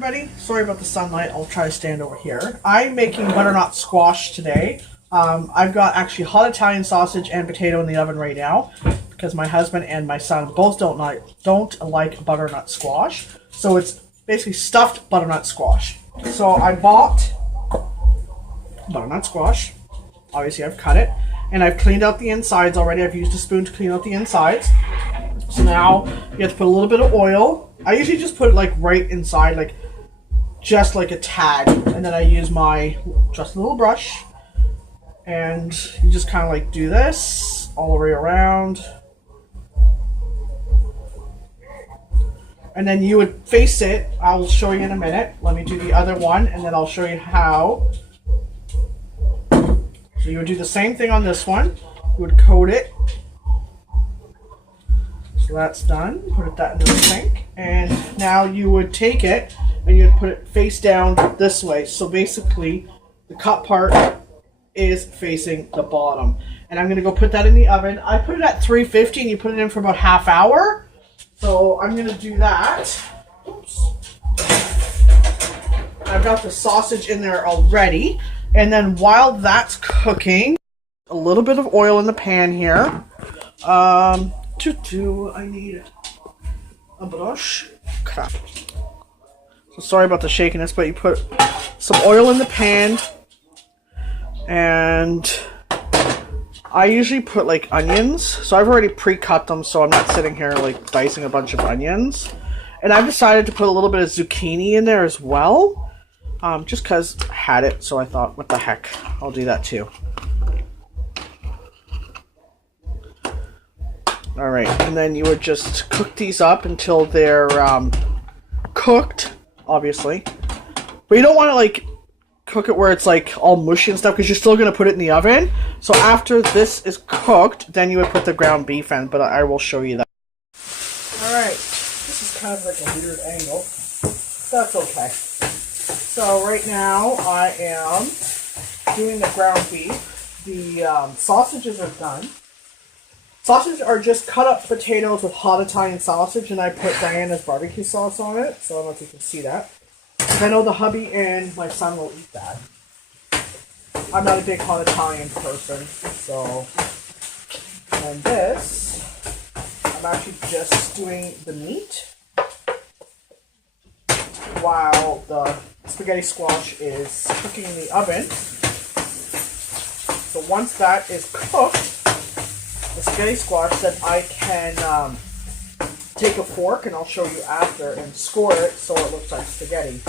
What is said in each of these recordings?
Everybody, sorry about the sunlight. I'll try to stand over here. I'm making butternut squash today. I've got actually hot Italian sausage and potato in the oven right now because my husband and my son both don't like butternut squash. So it's basically stuffed butternut squash. So I bought butternut squash. Obviously I've cut it and I've cleaned out the insides already. I've used a spoon to clean out the insides. So now you have to put a little bit of oil. I usually just put it like right inside, like just like a tad, and then I use my just a little brush, and you just kind of like do this all the way around, and then you would face it. I'll show you in a minute. Let me do the other one, and then I'll show you how. So you would do the same thing on this one. You would coat it. So that's done. Put that into the sink, and now you would take it and you'd put it face down this way. So basically, the cut part is facing the bottom. And I'm gonna go put that in the oven. I put it at 350, and you put it in for about half hour. So I'm gonna do that. Oops. I've got the sausage in there already, and then while that's cooking, a little bit of oil in the pan here. I need a brush. Crap. So sorry about the shakiness, but you put some oil in the pan, and I usually put like onions. So I've already pre-cut them, so I'm not sitting here like dicing a bunch of onions. And I've decided to put a little bit of zucchini in there as well, just because I had it. So I thought, what the heck, I'll do that too. All right, and then you would just cook these up until they're cooked, obviously. But you don't want to like cook it where it's like all mushy and stuff, because you're still going to put it in the oven. So after this is cooked, then you would put the ground beef in, but I will show you that. All right, this is kind of like a weird angle. That's okay. So right now I am doing the ground beef. The sausages are done. Sausages are just cut up potatoes with hot Italian sausage, and I put Diana's barbecue sauce on it, so I don't know if you can see that. I know the hubby and my son will eat that. I'm not a big hot Italian person, so. And this, I'm actually just doing the meat while the spaghetti squash is cooking in the oven. So once that is cooked, the spaghetti squash, then I can take a fork, and I'll show you after, and score it so it looks like spaghetti.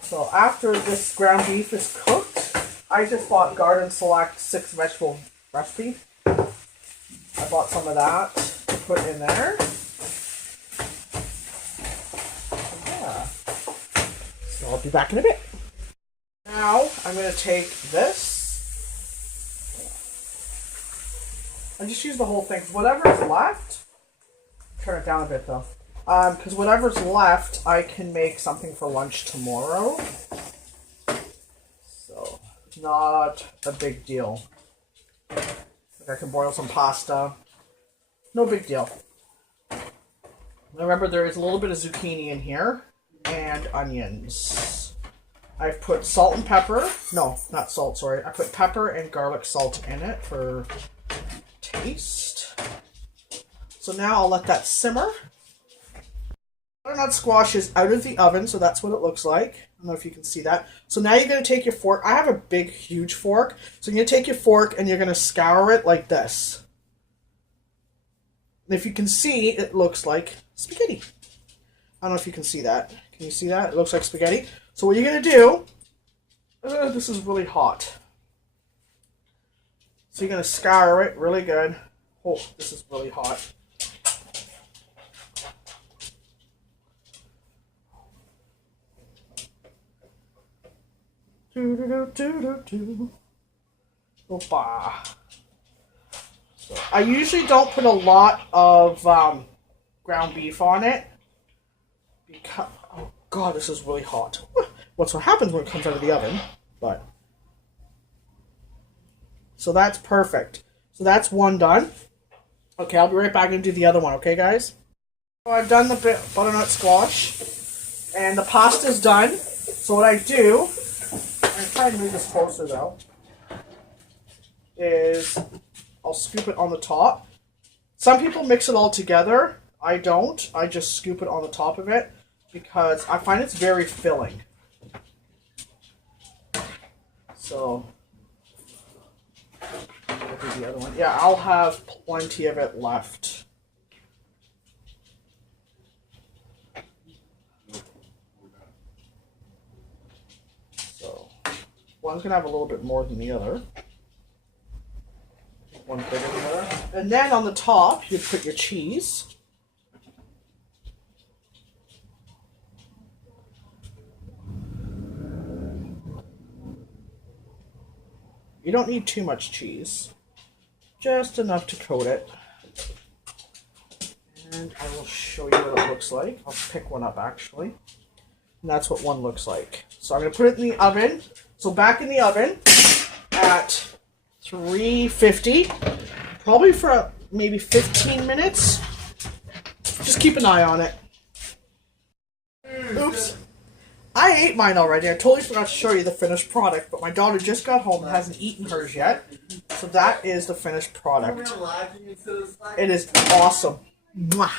So after this ground beef is cooked, I just bought Garden Select 6 vegetable recipe. I bought some of that to put in there. Yeah. So I'll be back in a bit. Now I'm going to take this. I just use the whole thing. Whatever's left, turn it down a bit though. Because whatever's left, I can make something for lunch tomorrow. So, not a big deal. Like I can boil some pasta. No big deal. Remember, there is a little bit of zucchini in here. And onions. I've put salt and pepper. No, not salt, sorry. I put pepper and garlic salt in it for taste. So now I'll let that simmer. Butternut squash is out of the oven, so that's what it looks like. I don't know if you can see that. So now you're going to take your fork. I have a big, huge fork. So you're going to take your fork and you're going to scour it like this. And if you can see, it looks like spaghetti. I don't know if you can see that. Can you see that? It looks like spaghetti. So what you're going to do, this is really hot. So you're going to scour it really good. Oh, this is really hot. Opa. So I usually don't put a lot of ground beef on it because, oh god, this is really hot. What's what happens when it comes out of the oven, but. So that's perfect. So that's one done. Okay, I'll be right back and do the other one, okay, guys? So I've done the butternut squash, and the pasta's done. So what I do, I'm going to try and move this closer though, is I'll scoop it on the top. Some people mix it all together. I don't. I just scoop it on the top of it because I find it's very filling. So, I'll do the other one. Yeah, I'll have plenty of it left. So, one's going to have a little bit more than the other. One bigger than the other. And then on the top, you put your cheese. You don't need too much cheese. Just enough to coat it. And I will show you what it looks like. I'll pick one up actually. And that's what one looks like. So I'm going to put it in the oven. So back in the oven at 350. Probably for maybe 15 minutes. Just keep an eye on it. Oops. I ate mine already. I totally forgot to show you the finished product, but my daughter just got home and hasn't eaten hers yet. So that is the finished product. It is awesome. Mwah.